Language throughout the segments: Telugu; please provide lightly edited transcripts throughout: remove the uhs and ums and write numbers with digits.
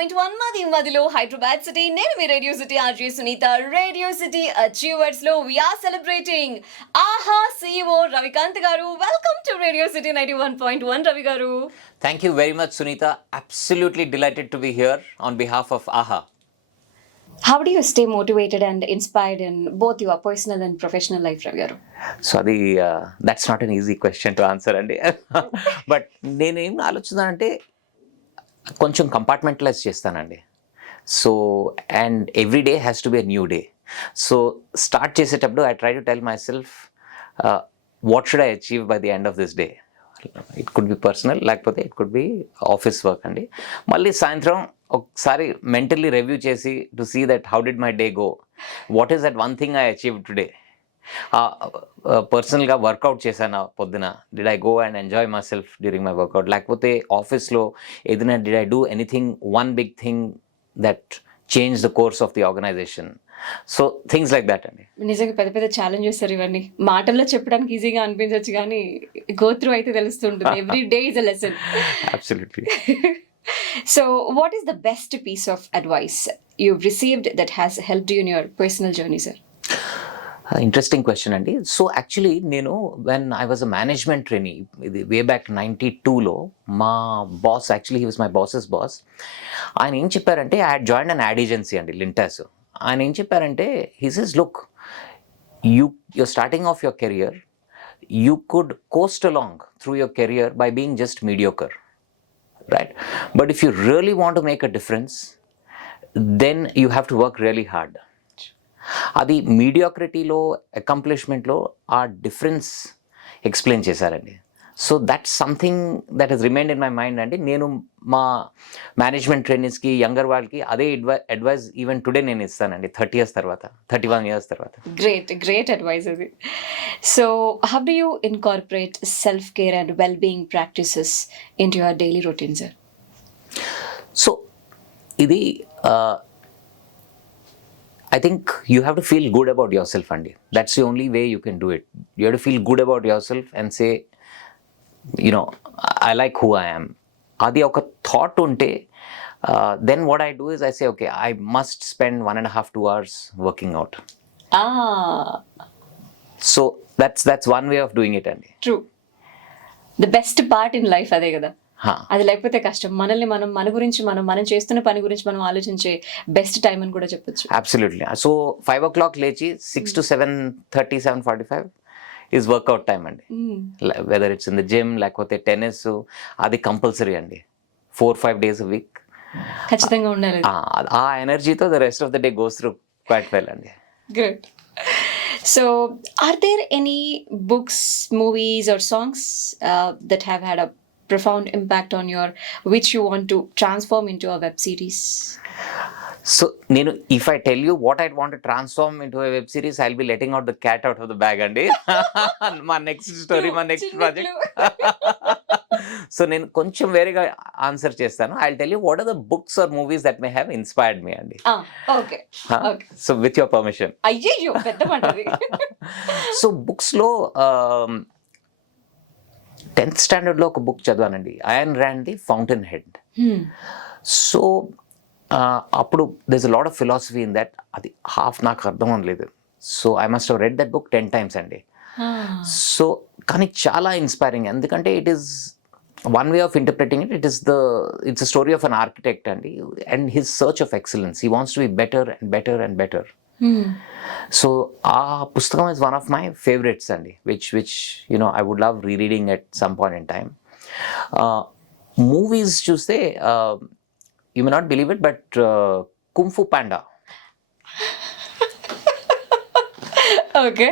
91.1 Madi Madilo Hyderabad City. Nenu mi Radio City RJ Sunita. Radio City Achievers lo we are celebrating AHA CEO Ravikant Garu. Welcome to Radio City 91.1 Ravi Garu. Thank you very much, Sunita. Absolutely delighted to be here on behalf of AHA. How do you stay motivated and inspired in both your personal and professional life, Ravi Garu? So అది that's not an easy question to answer అండి. బట్ నేనేం ఆలోచిస్తానంటే కొంచెం కంపార్ట్మెంటలైజ్ చేస్తానండి. So and every day has to be a new day. So start చేసేటప్పుడు I try to tell myself what should I achieve by the end of this day. It could be personal, లేకపోతే it could be office work అండి. మళ్ళీ సాయంత్రం ఒకసారి మెంటల్లీ రివ్యూ చేసి to see that how did my day go, what is that one thing I achieve today. పర్సనల్గా వర్కౌట్ చేశాను పొద్దున, did I go and enjoy my self during my workout, లేకపోతే ఆఫీస్లో ఏదైనా did I do anything one big thing that change the course of the organisation. So things like that అండి. నిజంగా పెద్ద పెద్ద ఛాలెంజెస్ సార్ ఇవన్నీ. మాటల్లో చెప్పడానికి ఈజీగా అనిపించవచ్చు కానీ గో త్రూ అయితే తెలుస్తుంటుంది. Every day is a lesson. Absolutely. So what is the best piece of advice you've received that has helped you in your personal journey, sir? Interesting question అండి. సో యాక్చువల్లీ నేను when I was a management trainee, ఇది వే బ్యాక్ 92లో, మా boss, actually he was my boss's boss, ఆయన ఏం చెప్పారంటే, I had joined an ad agency అండి, లింటాస్. ఆయన ఏం చెప్పారంటే, he says look, you're starting off your career, you could coast along through your career by being just mediocre, right? But if you really want to make a difference, then you have to work really hard. అది మీడియాక్రిటీలో, అకంప్లిష్మెంట్లో ఆ డిఫరెన్స్ ఎక్స్ప్లెయిన్ చేశారండి. So that's something that he's remained in my mind అండి. నేను మా మేనేజ్మెంట్ ట్రైనీస్కి, యంగర్ వాళ్ళకి అదే అడ్వైజ్ ఈవెన్ టుడే నేను ఇస్తానండి, 31 years తర్వాత. గ్రేట్ అడ్వైస్ అది. So how do you incorporate self care and well being practices in your daily routine, sir? So ఇది I think you have to feel good about yourself, Andy. That's the only way you can do it. You have to feel good about yourself and say, you know, I like who I am. Adi oka thought unte, then what I do is I say, okay, I must spend 1.5-2 hours working out. So that's one way of doing it, Andy. True. The best part in life ade kada. అది లేకపోతే కష్టం. మనల్ని మన గురించి మనం చేస్తున్న పని గురించి మనం ఆలోచించే బెస్ట్ టైం అని కూడా చెప్పొచ్చు. అబ్సల్యూట్లీ. సో 5 o'clock లేచి 6 to 7:30, 7:45 ఈజ్ వర్కౌట్ టైం అండి. Whether it's in the gym, లేకపోతే టెన్నిస్, అది కంపల్సరీ అండి. 4-5 days a week ఖచ్చితంగా ఉండాలి. ఆ ఎనర్జీతో the rest of the day goes through quite well అండి. Good. So are there any books, movies or songs that have had a profound impact on your, which you want to transform into a web series? So nenu, if I tell you what I'd want to transform into a web series, I'll be letting out the cat out of the bag andi. My next story, my next project. So nenu koncham veriga answer chestanu. I'll tell you what are the books or movies that may have inspired me andi. Okay. Okay. So with your permission. Ayyo pedda matadi. So books lo 10th standardలో ఒక బుక్ చదివానండి, అయాన్ ర్యాండ్ది ఫౌంటైన్ హెడ్. సో అప్పుడు there's a lot of philosophy in that. అది హాఫ్ నాకు అర్థం అవ్వలేదు. So I must have read that book 10 times అండి. సో కానీ చాలా ఇన్స్పైరింగ్, ఎందుకంటే it is one way of interpreting it. It's a story of an architect అండి, and his search of excellence. He wants to be better and better and better. So ఆ పుస్తకం is one of my favourites అండి, which you know I would love rereading at some point in time. Movies చూస్తే you may not believe it, but Kung Fu Panda. Okay.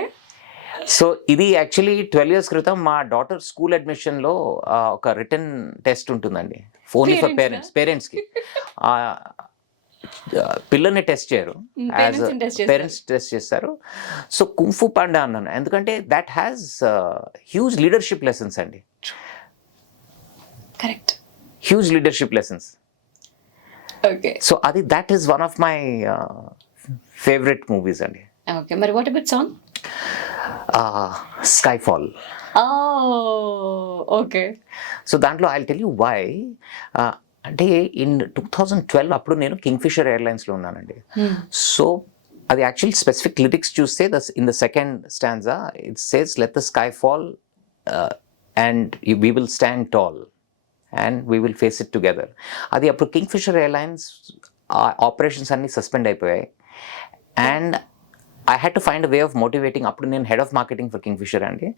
So ఇది యాక్చువల్లీ 12 years క్రితం మా డాటర్ స్కూల్ అడ్మిషన్లో ఒక రిటర్న్ టెస్ట్ ఉంటుందండి, ఓన్లీ ఫర్ పేరెంట్స్కి. పిల్లల్ని టెస్ట్ చేయరు, పేరెంట్స్ టెస్ట్ చేస్తారు. సో కుంఫు పాండా అన్నాను ఎందుకంటే that has huge leadership lessons అండి. Correct. Huge leadership lessons. Okay. So అది that is one of my favourite movies అండి. ఓకే, మరి what about song? Skyfall. Okay. So దాంట్లో ఐ టెల్ యూ వై. అంటే ఇన్ 2012 అప్పుడు నేను కింగ్ఫిషర్ ఎయిర్లైన్స్లో ఉన్నానండి. సో అది యాక్చువల్ స్పెసిఫిక్ లిరిక్స్ చూస్తే in the second stanza it says let the sky fall and we will stand tall and we will face it together. అది అప్పుడు కింగ్ఫిషర్ ఎయిర్లైన్స్ ఆపరేషన్స్ అన్నీ సస్పెండ్ అయిపోయాయి and I had to find a way of motivating. అప్పుడు నేను head of marketing for Kingfisher అండి.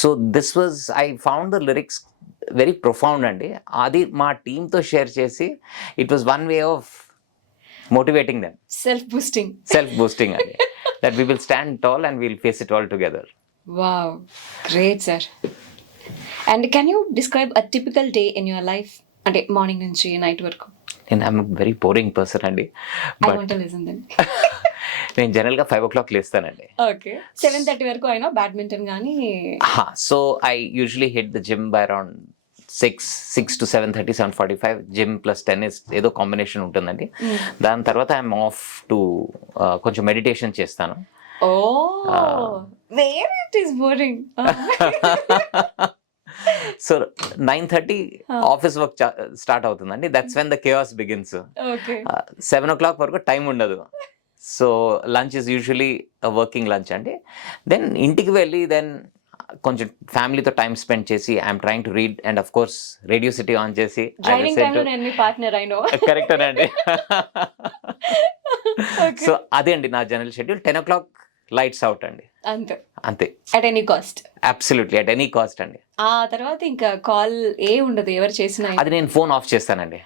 So this was I found the lyrics very profound అండి. అది మా టీంతో షేర్ చేసి it was one way of motivating them. Self boosting అండి. That we will stand tall and we'll face it all together. Wow, great sir. And can you describe a typical day in your life? అంటే మార్నింగ్ నుంచి నైట్ వరకు. నేను ఐఎమ్ వెరీ బోరింగ్ పర్సన్ అండి. I want to listen then. నేను జనరల్గా 5 o'clock లేస్తానండి. ఓకే, 7:30 వరకు అయినా బ్యాడ్మింటన్ కానీ. So I usually hit the gym by around 6 to 7:30, 7:45. Gym plus tennis ఏదో కాంబినేషన్ ఉంటుందండి. దాని తర్వాత ఐఎమ్ ఆఫ్ టు కొంచెం మెడిటేషన్ చేస్తాను. Oh, where it is boring. So 9:30 office work start అవుతుందండి. That's when the chaos begins. 7 o'clock వరకు టైం ఉండదు. So lunch is usually working lunch అండి. దెన్ ఇంటికి వెళ్ళి దెన్ కొంచెం ఫ్యామిలీతో టైం స్పెండ్ చేసి I'm trying to read and of course radio city on చేసి. కరెక్ట్ అండి. సో అదే అండి నా general schedule. 10 o'clock lights out అండి. అంతే. At any cost. Absolutely at any cost అండి. ఆ తర్వాత ఇంకా కాల్ ఉండదు ఎవరు చేసినా. అది నేను ఫోన్ ఆఫ్ చేస్తానండి.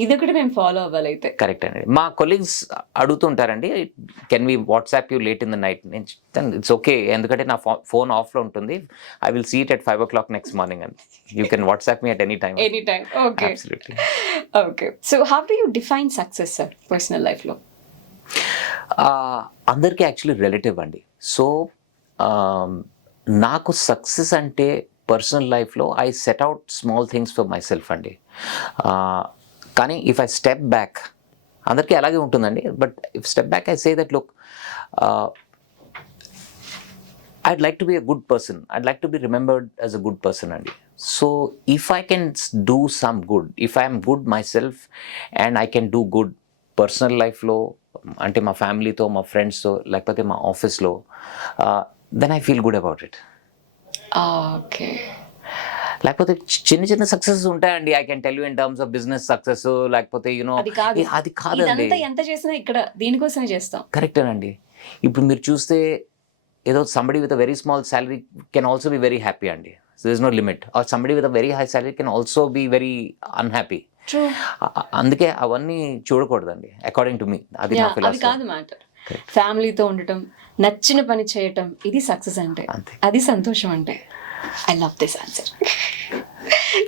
ఇది ఒకటి మేము ఫాలో అవ్వాలి అయితే. కరెక్ట్ అండి. మా కొలీగ్స్ అడుగుతుంటారండి, can we WhatsApp you late in the night? నేను చెప్తాను ఇట్స్ ఓకే, ఎందుకంటే నా ఫోన్ ఆఫ్లో ఉంటుంది. I will see it at 5 o'clock next morning and you can WhatsApp me at any time. Okay, absolutely. Okay, so how do you define success sir personal లైఫ్లో? అందరికీ యాక్చువల్లీ రిలేటివ్ అండి. సో నాకు సక్సెస్ అంటే పర్సనల్ లైఫ్లో I set out small things for my self అండి. కానీ ఇఫ్ ఐ స్టెప్ బ్యాక్, అందరికీ అలాగే ఉంటుందండి, but if step back I say that look, I'd like to be a good person. I'd like to be remembered as a good person అండి. So if I can do some good, if I am good myself and I can do good personal లైఫ్లో, అంటే మా ఫ్యామిలీతో, మా ఫ్రెండ్స్తో, లేకపోతే మా ఆఫీస్లో, then I feel good about it. Okay. లేకపోతే చిన్న చిన్న సక్సెస్ ఉంటాయండి. I can tell you in terms of business success, లేకపోతే యూనో అది కాదండి. ఎంత చేసినా ఇక్కడ దీనికోసమే చేస్తాం. కరెక్టేనండి. ఇప్పుడు మీరు చూస్తే ఏదో somebody with a very small salary can also be very happy అండి. So there is no limit. Or somebody with a very high salary can also be very unhappy. True. అందుకే అవన్నీ చూడకూడదండి అకార్డింగ్ టు మీ. అది నా ఫిలాసఫీ. కాదు మ్యాటర్. ఫ్యామిలీతో ఉండటం, నచ్చిన పని చేయటం, ఇది సక్సెస్ అంటే, అది సంతోషం అంటే. I love this answer.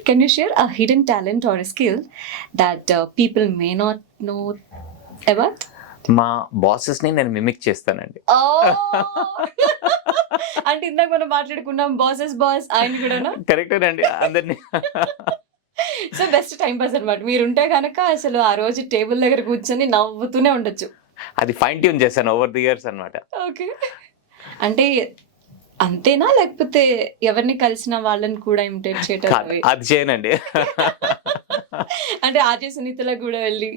Can you share a hidden talent or a skill that people may not know about? మా బాసెస్ని నేను మిమిక్ చేస్తానండి. అంటే ఇందాక మనం మాట్లాడుకున్నాం బాస్ ఆయన కూడా. కరెక్టేనండి. అందరినీ. సో బెస్ట్ టైం పాస్ అనమాట. మీరుంటే కనుక అసలు ఆ రోజు టేబుల్ దగ్గర కూర్చొని నవ్వుతూనే ఉండొచ్చు. అది ఫైన్ ట్యూన్ చేశాను ఓవర్ ది ఇయర్స్ అనమాట. ఓకే. అంటే అంతేనా, లేకపోతే ఎవరిని కలిసిన వాళ్ళని కూడా ఇమిటేట్ చేయటం? అది చేయనండి. అంటే ఆర్జే సునీతలో కూడా వెళ్ళి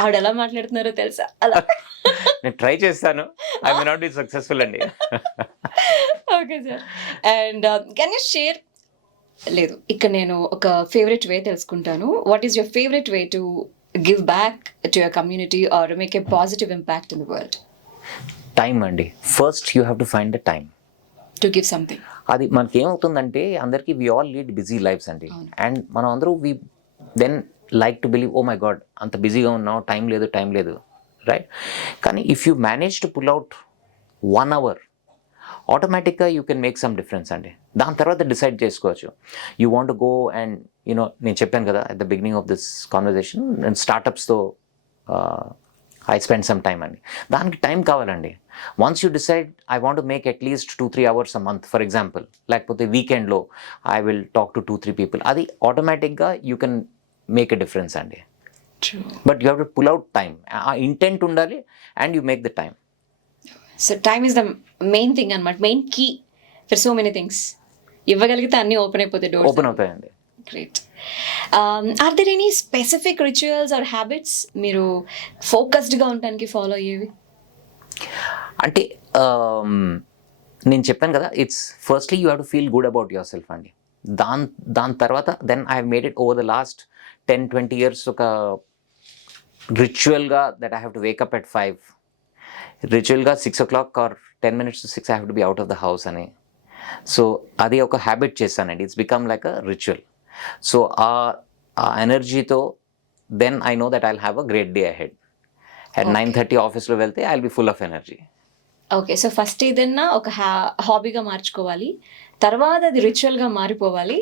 ఆవిడ ఎలా మాట్లాడుతున్నారో తెలుసా అలా నేను ట్రై చేస్తాను. I may not be successful అండి. Okay sir. And can you share, లేదు ఇక్కడ నేను ఒక ఫేవరెట్ వే తెలుసుకుంటాను. What is your favourite way to give back to your community or make a positive impact in the world? Time అండి. First you have to find the time to give something. అది మనకి ఏమవుతుందంటే అందరికీ we all lead busy lives అండి. అండ్ మనం అందరూ we then like to believe, oh my God అంత బిజీగా ఉన్నాం, టైం లేదు, రైట్? కానీ if you manage to pull out 1 hour, ఆటోమేటిక్గా you can make some difference అండి. దాని తర్వాత డిసైడ్ చేసుకోవచ్చు. You want go and you know, నేను చెప్పాను కదా at the beginning of this conversation, నేను స్టార్టప్స్తో ఐ స్పెండ్ సమ్ టైమ్ అండి. దానికి టైం కావాలండి. Once you decide I want to make at least 2-3 hours a month for example, లేకపోతే వీకెండ్లో I will talk to 2-3 people, అది ఆటోమేటిక్గా you can make a difference అండి. But you have to pull out time. ఆ ఇంటెంట్ ఉండాలి and you make the time. So time is the main thing అనమాట, main key for so many things. ఇవ్వగలిగితే అన్నీ ఓపెన్ అయిపోతాయి, డోర్స్ ఓపెన్ అవుతాయండి. Great. Are there any specific rituals or habits మీరు ఫోకస్డ్గా ఉండడానికి ఫాలో అయ్యేవి? అంటే నేను చెప్పాను కదా, it's firstly you have to feel good about yourself అండి. దాని తర్వాత then I have made it over the last 10-20 years ఒక రిచువల్గా that I have to wake up at 5, రిచువల్గా 6 o'clock or 10 minutes to 6 I have to be out of the house అని. సో అది ఒక హ్యాబిట్ చేశానండి. It's become like a ritual. So ఆ ఎనర్జీతో then I know that I will have a great day ahead. At 9:30 ఆఫీస్లో వెళ్తే I will be full of energy. Okay. So first ఏదన్నా ఒక హాబీగా మార్చుకోవాలి, తర్వాత అది రిచువల్గా మారిపోవాలి,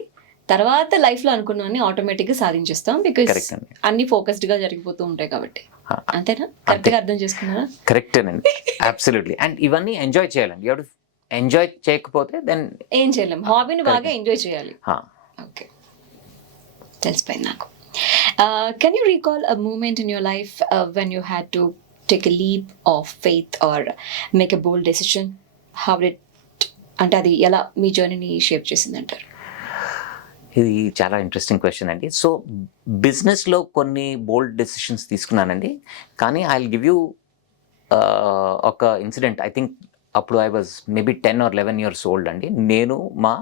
తర్వాత లైఫ్లో అనుకున్నవన్నీ ఆటోమేటిక్గా సాధించేస్తాం. బికాస్ కరెక్ట్ అండి. అన్ని ఫోకస్డ్గా జరిగిపోతూ ఉంటాయి కాబట్టి. అంతేనా? కరెక్ట్గా అర్థం చేసుకున్నారా? కరెక్టేనండి, అబ్సల్యూట్లీ. అండ్ ఇవన్నీ ఎంజాయ్ చేయాలండి. యూ హావ్ టు ఎంజాయ్ చేయకపోతే దెన్ ఏం చేయలేం. హాబీని బాగా ఎంజాయ్ చేయాలి. ఓకే, తెలిసిపోయింది నాకు. Can you recall a moment in your life when you had to take a leap of faith or make a bold decision? How did, అంటే అది ఎలా మీ జర్నీని షేప్ చేసింది అంటారు? ఇది చాలా ఇంట్రెస్టింగ్ క్వశ్చన్ అండి. సో బిజినెస్లో కొన్ని బోల్డ్ డెసిషన్స్ తీసుకున్నానండి. కానీ ఐ విల్ గివ్ యూ ఒక ఇన్సిడెంట్. ఐ థింక్ అప్పుడు I was maybe 10 or 11 years old అండి. నేను మా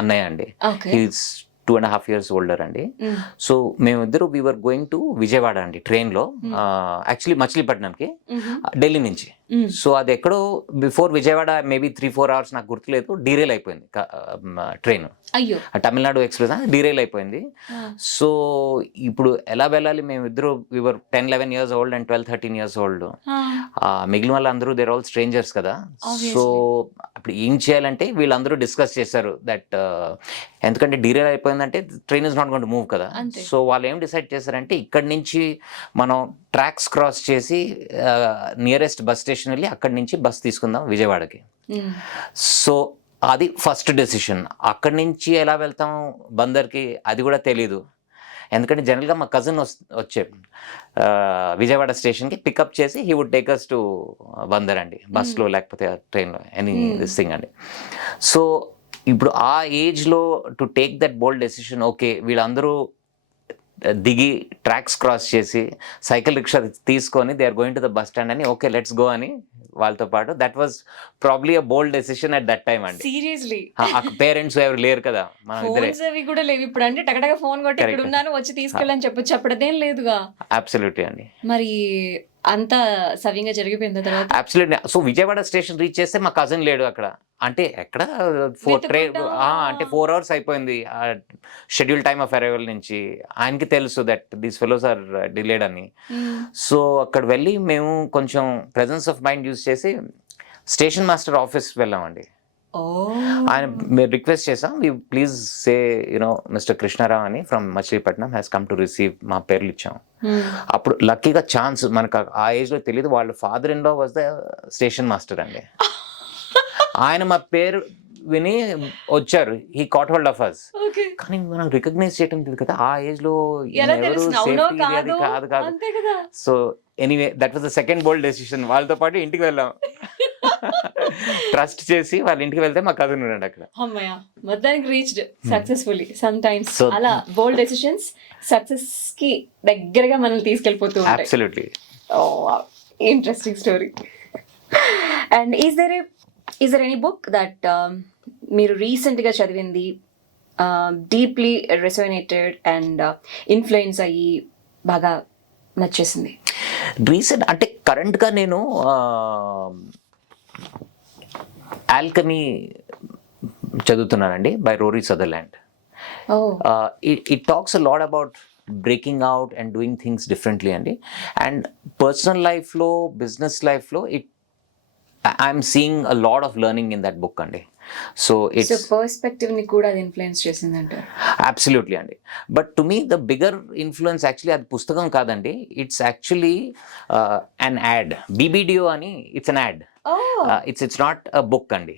అన్నయ్య అండి, హీఈస్ 2.5 years older అండి. సో మేమిద్దరు we were going to Vijayawada అండి ట్రైన్లో, యాక్చువల్లీ మచిలీపట్నంకి, ఢిల్లీ నుంచి. సో అది ఎక్కడో బిఫోర్ విజయవాడ మేబీ 3-4 hours, నాకు గుర్తులేదు, డీరైల్ అయిపోయింది ట్రైన్. అయ్యో. తమిళనాడు ఎక్స్ప్రెస్ డీరైల్ అయిపోయింది. సో ఇప్పుడు ఎలా వెళ్ళాలి? మేమిద్దరు వీ వర్ 10-11 years old అండ్ 12-13 years old. మిగిలిన వాళ్ళందరూ దేర్ ఆల్ స్ట్రేంజర్స్ కదా. సో అప్పుడు ఏం చేయాలంటే వీళ్ళందరూ డిస్కస్ చేశారు దట్ ఎందుకంటే డీరైల్ అయిపోయిందంటే train is not going to move కదా. సో వాళ్ళు ఏం డిసైడ్ చేశారంటే ఇక్కడి నుంచి మనం ట్రాక్స్ క్రాస్ చేసి నియరెస్ట్ బస్ స్టేషన్ వెళ్ళి అక్కడి నుంచి బస్ తీసుకుందాం విజయవాడకి. సో అది ఫస్ట్ డెసిషన్. అక్కడి నుంచి ఎలా వెళ్తాం బందర్కి అది కూడా తెలీదు. ఎందుకంటే జనరల్గా మా కజిన్ వచ్చే విజయవాడ స్టేషన్కి పికప్ చేసి he would take us to Bandar అండి, బస్లో లేకపోతే ట్రైన్లో, ఎనీ దిస్ థింగ్ అండి. సో ఇప్పుడు ఆ ఏజ్లో to take that bold decision, okay వీళ్ళందరూ దిగి ట్రాక్స్ క్రాస్ చేసి సైకిల్ రిక్షా తీసుకొని they are going to the bus stand అని, ఓకే లెట్స్ గో అని వాళ్ళతో పాటు, that was probably a bold decision at that time అండి. సీరియస్లీ పేరెంట్స్ ఎవరు లేరు కదా, మనం ఇద్దరే. అవి కూడా లేవు ఇప్పుడు. అంటే టకటక ఫోన్ కొట్టి ఇక్కడ ఉన్నాను వచ్చి తీసుకెళ్ళని చెప్పొచ్చు, అప్పుడదేం లేదుగా. అబ్సల్యూట్లీ అండి. మరి అంతా సవ్యంగా జరిగిపోయింది తర్వాత? Absolutely. So Vijayawada station reach చేస్తే మా కజిన్ లేడు అక్కడ. అంటే ఎక్కడ 4 hours అయిపోయింది షెడ్యూల్ టైమ్ ఆఫ్ అరైవల్ నుంచి. ఆయనకి తెలుసు that these fellows are delayed అని. సో అక్కడ వెళ్ళి మేము కొంచెం ప్రెజెన్స్ ఆఫ్ మైండ్ యూజ్ చేసి స్టేషన్ మాస్టర్ ఆఫీస్ వెళ్ళామండి. ఆయన మేము రిక్వెస్ట్ చేసాం, please say you know mister Krishna Rao అని from Machilipatnam has come to receive, మా పేర్లు ఇచ్చాం. అప్పుడు లక్కీగా ఛాన్స్, మనకు ఆ ఏజ్లో తెలియదు, వాళ్ళ father in law was the station master అండి. ఆయన మా పేరు విని వచ్చారు, he caught hold of us. కానీ మనం రికగ్నైజ్ చేయటం లేదు కదా ఆ ఏజ్ లో, ఎవరు సేఫ్టీ అది కాదు. So anyway that was the second bold decision. వాళ్ళతో పాటు ఇంటికి వెళ్ళాం, ట్రస్ట్ చేసి వాళ్ళ ఇంటికి వెళ్తే మా కజిన్ ఉన్నాడు అక్కడ. అమ్మయ్య, మొత్తానికి రీచ్డ్ సక్సెస్ఫుల్లీ. సమ్ టైమ్స్ అలా బోల్డ్ డెసిషన్స్ సక్సెస్ కి దగ్గరగా మనల్ని తీసుకెళ్ళిపోతూ ఉంటాయి. Absolutely. Interesting story. And is there any book that మీరు రీసెంట్గా చదివింది డీప్లీ రెసోనేటెడ్ అండ్ ఇన్ఫ్లుయెన్స్ అయ్యి బాగా నచ్చేసింది? రీసెంట్ అంటే కరెంట్గా నేను ఆల్కమీ చదువుతున్నానండి, by Rory Sutherland. It talks a lot about breaking out and doing things differently అండి. అండ్ పర్సనల్ లైఫ్లో, బిజినెస్ లైఫ్లో I'm seeing a lot of learning in that book అండి. సో ఇట్స్ పర్స్పెక్టివ్ ని కూడా అది ఇన్ఫ్లుయెన్స్ చేసిందంటారు? అబ్సల్యూట్లీ అండి. But to me the bigger influence actually అది పుస్తకం కాదండి, it's actually an ad, BBDO అని. It's an ad, it's not a book అండి.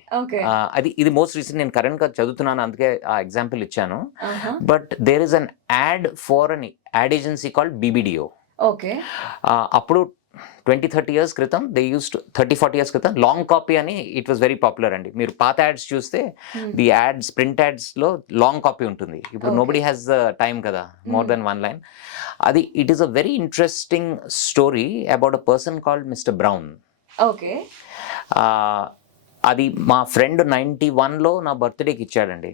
ఇది మోస్ట్ రీసెంట్, నేను కరెంట్ గా చదువుతున్నాను అందుకే ఆ ఎగ్జాంపుల్ ఇచ్చాను. But there is an ad for an ad agency called BBDO. Okay. అప్పుడు 20-30 years క్రితం దే యూస్ 30-40 years క్రితం లాంగ్ కాపీ అని ఇట్ వాస్ వెరీ పాపులర్ అండి. మీరు పాత యాడ్స్ చూస్తే ది యాడ్స్ ప్రింట్ యాడ్స్లో లాంగ్ కాపీ ఉంటుంది. ఇప్పుడు నోబడి హ్యాస్ ద టైమ్ కదా, మోర్ దెన్ వన్ లైన్. అది it is a very interesting story about a person called mister Brown. Okay. అది మా ఫ్రెండ్ 91లో నా బర్త్డేకి ఇచ్చాడండి.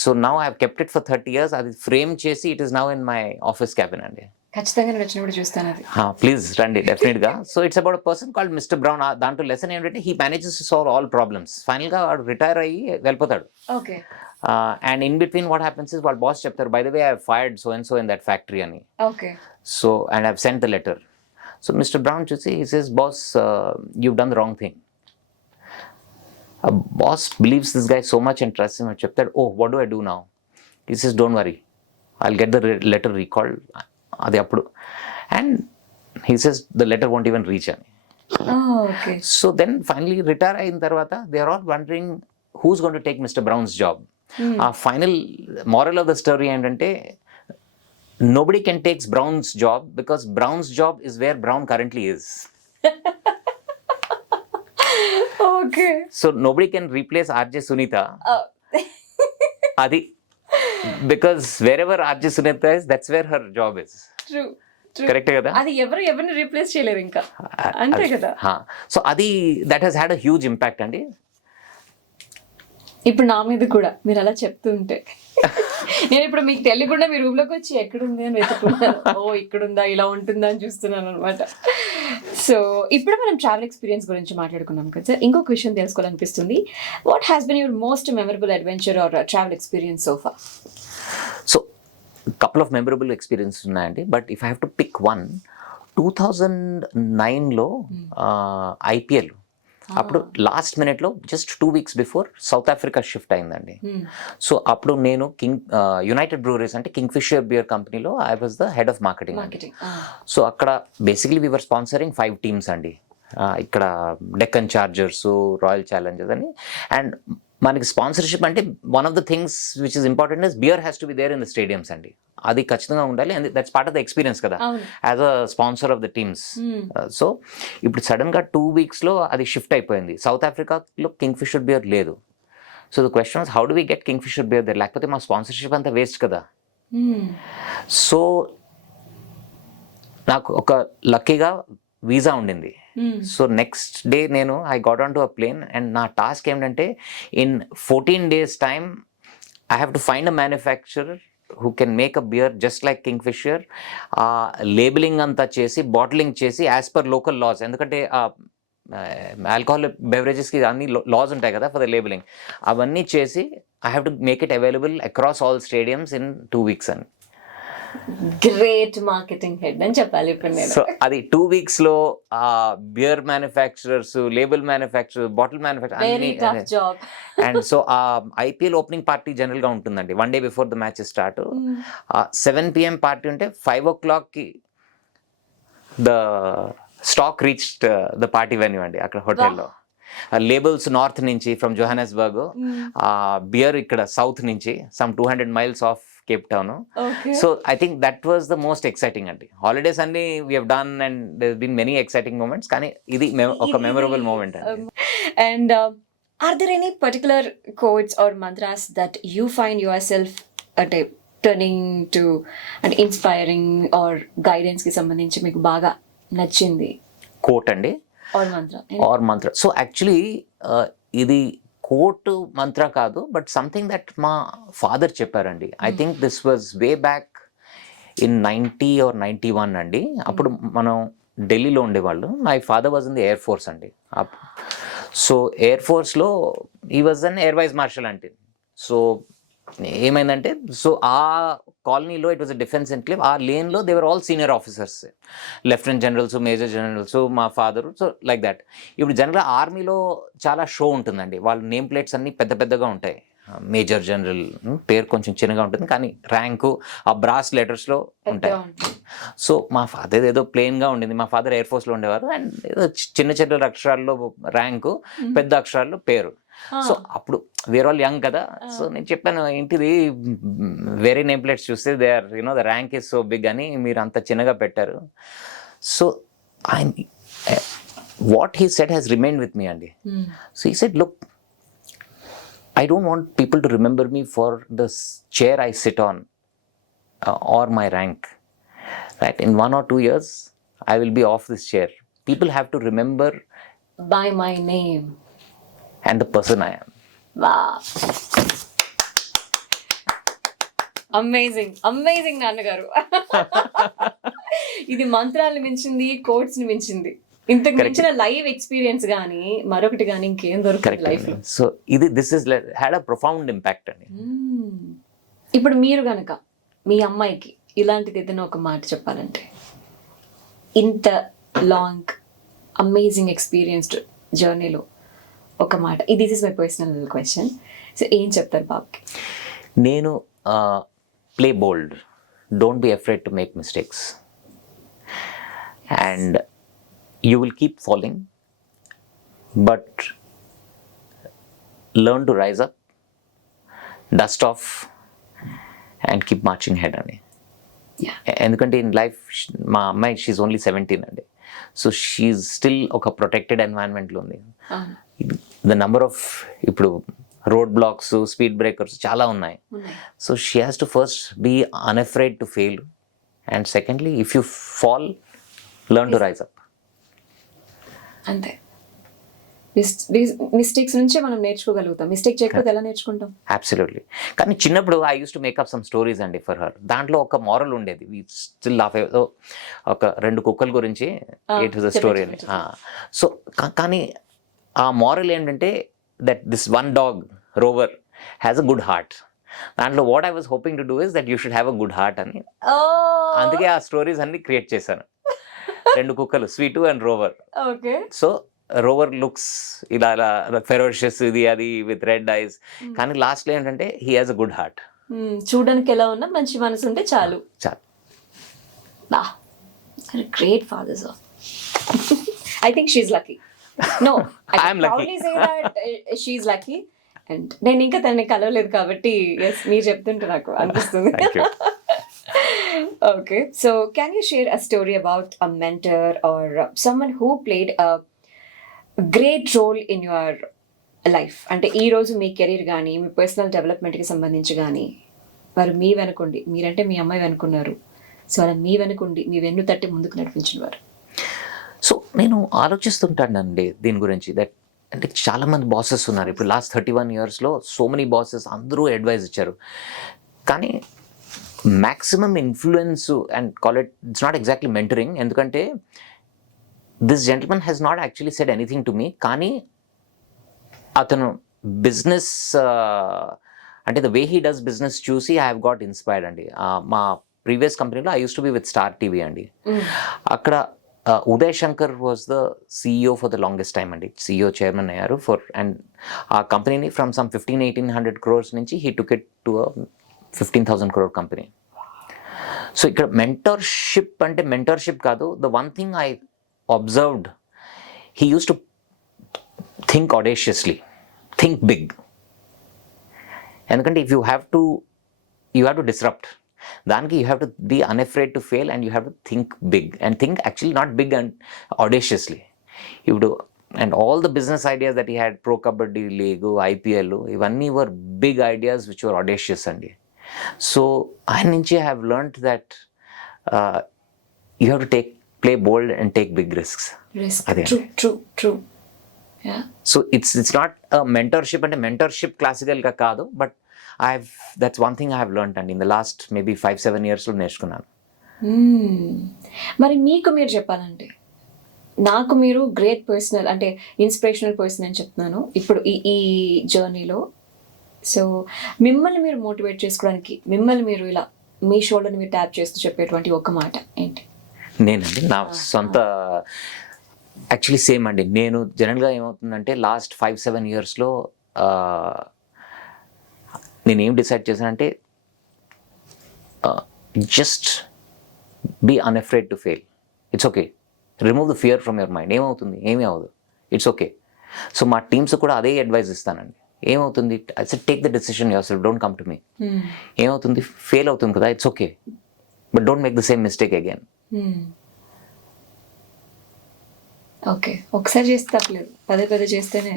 So now I have kept it for 30 years. అది ఫ్రేమ్ చేసి it is now in my office cabin అండి. ఖచ్చితంగా నేను వచ్చినప్పుడు చూస్తాను అది. ప్లీజ్ రండి, డెఫినెట్గా. So it's about a person called mister brown. దాంట్లో లెసన్ ఏంటంటే he manages to solve all problems. ఫైనల్గా వాడు రిటైర్ అయ్యి వెళ్ళిపోతాడు. Okay. And in between what happens is వాళ్ళ బాస్ చెప్తారు, by the way I fired so and so in that factory అని. Okay. So and I sent the letter. So mister Brown చూసి he says, boss you've done the wrong thing. A boss believes this guy so much and trusts him and చెప్తాడు, oh what do I do now? He says, don't worry, I'll get the letter recalled. అది అప్పుడు. And he says the letter won't even reach అని. Okay. So then finally retire అయిన తర్వాత they are all wondering who's going to take Mr. Brown's job. ఆ final moral of the story ఏంటంటే nobody can take Brown's job because Brown's job is where Brown currently is. Okay. So nobody can replace RJ Sunita. Adi, because wherever RJ Sunita is, that's where her job is. True. Correct కదా? అది ఎవరిని రీప్లేస్ చేయలేరు ఇంకా, అంతే కదా. సో అది that he's had a huge impact అండి. ఇప్పుడు నా మీద కూడా మీరు అలా చెప్తుంటే నేను ఇప్పుడు మీకు తెలియకుండా మీ రూమ్ లోకి వచ్చి ఎక్కడుంది అని వెతుకున్నాను. ఓ ఇక్కడుందా, ఇలా ఉంటుందా అని చూస్తున్నాను అనమాట. సో ఇప్పుడు మనం ట్రావెల్ ఎక్స్పీరియన్స్ గురించి మాట్లాడుకున్నాం కదా సార్, ఇంకొక విషయం తెలుసుకోవాలనిపిస్తుంది. What has been your most memorable adventure or travel experience so far? So couple of memorable experiences ఉన్నాయండి, but if I have to pick one, 2009లో IPL అప్పుడు లాస్ట్ మినిట్లో just 2 weeks before South Africa shift అయిందండి. సో అప్పుడు నేను యునైటెడ్ బ్రూవరీస్ అంటే కింగ్ ఫిషర్ బియర్ కంపెనీలో I was the head of marketing. So అక్కడ basically we were sponsoring 5 teams అండి. ఇక్కడ డెక్కన్ చార్జర్స్, రాయల్ ఛాలెంజర్స్ అని. అండ్ మనకి స్పాన్సర్షిప్ అంటే one of the things which is important is beer has to be there in the stadiums అండి. అది ఖచ్చితంగా ఉండాలి, and that's part of the experience కదా as a sponsor of the teams. So ఇప్పుడు సడన్గా 2 weeksలో అది షిఫ్ట్ అయిపోయింది. సౌత్ ఆఫ్రికాలో కింగ్ ఫిషర్ బియర్ లేదు. So the question was, how do we get Kingfisher beer there? లేకపోతే మా స్పాన్సర్షిప్ అంతా వేస్ట్ కదా. సో నాకు ఒక లక్కీగా వీసా ఉండింది. సో నెక్స్ట్ డే నేను I got on to a plane, and నా టాస్క్ ఏంటంటే in 14 days time I have to find a manufacturer who can make a beer just like Kingfisher. Labelling అంతా చేసి బాటిలింగ్ చేసి యాజ్ పర్ లోకల్ లాస్, ఎందుకంటే ఆల్కహాల్ బెవరేజెస్కి అన్ని లాస్ ఉంటాయి కదా ఫర్ ద లేబులింగ్. అవన్నీ చేసి I have to make it available across all stadiums in 2 weeks అని. గ్రేట్ మార్కెటింగ్ హెడ్ అని చెప్పాలి ఇప్పుడు నేను. సో అది 2 weeksలో beer manufacturers, label manufacturer, bottle manufacturer job. And so ఆ IPL ఓపెనింగ్ పార్టీ జనరల్గా ఉంటుందండి 1 day before the match start. 7 PM party ఉంటే 5 o'clockకి the stock reached the party venue అండి అక్కడ హోటల్లో. లేబుల్స్ నార్త్ నుంచి ఫ్రమ్ జోహానస్బర్గ్, బియర్ ఇక్కడ సౌత్ నుంచి some 200 miles of Cape Town. So I think that was the most exciting అండి. హాలిడేస్ అన్ని we have done and there been many exciting moments, కానీ ఇది ఒక మెమరబుల్ మూమెంట్ అండి. And are there any particular quotes or mantras that you find yourself అంటే turning to and inspiring or guidance కి సంబంధించి మీకు బాగా నచ్చింది? కోట్ అండి ఆర్ మంత్ర. సో యాక్చువల్లీ ఇది కోట్ మంత్ర కాదు, బట్ సంథింగ్ దట్ మా ఫాదర్ చెప్పారండి. I think this was way back in 90 or 91 అండి. అప్పుడు మనం ఢిల్లీలో ఉండేవాళ్ళు. My father was in the air force అండి. సో ఎయిర్ ఫోర్స్లో ఈ was an air vice marshal అంటే. సో ఏమైందంటే, సో ఆ కాలనీలో it was a defence enclave. ఆ లేన్లో they were all senior officers, lieutenant generals, major generals, మా ఫాదరు. So like that. ఇప్పుడు జనరల్గా ఆర్మీలో చాలా షో ఉంటుందండి. వాళ్ళ నేమ్ ప్లేట్స్ అన్నీ పెద్ద పెద్దగా ఉంటాయి. మేజర్ జనరల్ పేరు కొంచెం చిన్నగా ఉంటుంది, కానీ ర్యాంకు ఆ బ్రాస్ లెటర్స్లో ఉంటాయి. సో మా ఫాదర్ ఏదో ప్లెయిన్గా ఉండింది. మా ఫాదర్ ఎయిర్ ఫోర్స్లో ఉండేవారు, అండ్ ఏదో చిన్న చిన్న అక్షరాల్లో ర్యాంకు, పెద్ద అక్షరాల్లో పేరు. సో అప్పుడు వేర్ ఆల్ యంగ్ కదా. సో నేను చెప్పాను, ఏంటిది వేరే నేమ్ ప్లేట్స్ చూస్తే they are the rank is so big అని, మీరు అంత చిన్నగా పెట్టారు. So what he said has remained with me, Andy. So he said, look, I don't want people to remember me for the chair I sit on or my rank. Right? In 1 or 2 years, I will be off this chair. People have to remember By my name. and the person I am. Wow. Amazing amazing నాన్నగారు. ఇది మంత్రాలను మించింది, కోట్స్ ని మించింది. ఇంతకు మించిన లైవ్ ఎక్స్పీరియన్స్ గానీ మరొకటి గానీ ఇంకేం దొరుకుతుంది లైఫ్ లో. So this is had a profound impact అండి. ఇప్పుడు మీరు గనక మీ అమ్మాయికి ఇలాంటిది ఏదైనా ఒక మాట చెప్పాలంటే, ఇంత లాంగ్ అమేజింగ్ ఎక్స్పీరియన్స్డ్ జర్నీలో ఒక మాట, this is my personal question, so ఏం చెప్తారు బాబుకి? నేను play bold, don't be afraid to make mistakes, and you will keep following, but learn to rise up, dust off and keep marching head అని. ఎందుకంటే ఇన్ లైఫ్ మా అమ్మాయి షీఈ్ ఓన్లీ 17 అండి. సో షీఈ్ స్టిల్ ఒక ప్రొటెక్టెడ్ ఎన్వైరన్మెంట్లో ఉంది. ద నంబర్ ఆఫ్ ఇప్పుడు రోడ్ బ్లాక్స్, స్పీడ్ బ్రేకర్స్ చాలా ఉన్నాయి. So she has to first be unafraid to fail, and secondly if you fall, learn to rise up. అంతే. మిస్టేక్స్ నుంచే మనం నేర్చుకోగలుగుతాం. మిస్టేక్ చేయకపోతే ఎలా నేర్చుకుంటాం? అబ్సల్యూట్లీ. కానీ చిన్నప్పుడు I use to make up some stories అండి ఫర్ హర్. దాంట్లో ఒక మారల్ ఉండేది. We still laugh. ఒక 2 కుక్కల గురించి ఇట్ వాజ్ అ స్టోరీ అని. సో కానీ ఆ మారల్ ఏంటంటే that this one dog Rover has a good heart. దాంట్లో what I was hoping to do is that you should have a good heart అని. అందుకే ఆ స్టోరీస్ అన్ని క్రియేట్ చేశాను. 2 కుక్కలు, Sweetu and rover. Okay. So rover looks ఇలా ఫెరోషియస్, ఇది అది విత్ రెడ్ ఐస్, కానీ లాస్ట్ లో ఏంటంటే he has a good heart. చూడడానికి ఎలా ఉన్నా మంచి మనసు ఉంటే చాలు. Great fathers. I think she's lucky. No, I am lucky. Say that she's lucky. And నేను ఇంకా తనని కలవలేదు కాబట్టి yes, మీరు చెప్తుంటే నాకు అనిపిస్తుంది. Okay, so can you share a story about a mentor or someone who played a great role in your life? అంటే ఈరోజు మీ కెరీర్ కానీ మీ పర్సనల్ డెవలప్మెంట్కి సంబంధించి కానీ వారు మీ వెనుకుండి, మీరంటే మీ అమ్మాయి వెనుకున్నారు, సో అలా మీ వెనుకుండి మీ వెన్ను తట్టి ముందుకు నడిపించిన వారు. సో నేను ఆలోచిస్తుంటానండి దీని గురించి. దట్ అంటే చాలామంది బాసెస్ ఉన్నారు ఇప్పుడు. లాస్ట్ 31 yearsలో సో మెనీ బాసెస్, అందరూ అడ్వైజ్ ఇచ్చారు. కానీ maximum influence and call it's not exactly mentoring, ఎందుకంటే this gentleman has not actually said anything to me. కానీ అతను బిజినెస్ అంటే the way he does business చూసి ఐ హ్యావ్ గాట్ ఇన్స్పైర్డ్ అండి. మా ప్రీవియస్ కంపెనీలో I use to be with Star TV అండి. అక్కడ Uday Shankar was the CEO for the longest time అండి. CEO చైర్మన్ అయ్యారు అండ్ ఆ కంపెనీని ఫ్రమ్ సమ్ 1500-1800 crores నుంచి he took it to 15,000 crore company. So ఇక్కడ మెంటర్షిప్ అంటే మెంటర్షిప్ కాదు. The one thing I observed, he used to think audaciously, think big. ఎందుకంటే if you have to disrupt, దానికి you have to be unafraid to fail and you have to think big and think actually not big and audaciously. You do, and all the business ideas that he had, Pro Kabaddi League, IPL, ఇవన్నీ were big ideas which were audacious అండి. So ఆయన నుంచి I have learned that you have to play bold and take big risks. True. Yeah. So it's not a mentorship, and a mentorship classical ga kaadu, but that's one thing I have learned, and in the last maybe 5-7 years lo నేర్చుకున్నాను. మరి మీకు మీరు చెప్పాలంటే, నాకు మీరు గ్రేట్ పర్సనల్ అంటే ఇన్స్పిరేషనల్ పర్సన్ అని చెప్తున్నాను ఇప్పుడు ఈ జర్నీలో. సో మిమ్మల్ని మీరు మోటివేట్ చేసుకోవడానికి, మిమ్మల్ని మీరు ఇలా మీ షోల్డర్ని మీరు ట్యాప్ చేస్తూ చెప్పేటువంటి ఒక మాట ఏంటి? నేనండి నా సొంత యాక్చువల్లీ సేమ్ అండి. నేను జనరల్గా ఏమవుతుందంటే లాస్ట్ 5-7 yearsలో నేను ఏం డిసైడ్ చేశానంటే just be unafraid to fail. It's okay, remove the fear from your mind. ఏమవుతుంది, ఏమీ అవ్వదు, ఇట్స్ ఓకే. సో మా టీమ్స్ కూడా అదే అడ్వైజ్ ఇస్తానండి. ఏమవుతుంది, I said take the decision yourself, don't come to me. ఏమవుతుంది, ఫెయిల్ అవుతుంది కదా, it's okay, but don't make the same mistake again. Okay, ఒకసారి చేస్తే తప్పలేదు, పదే పదే చేస్తేనే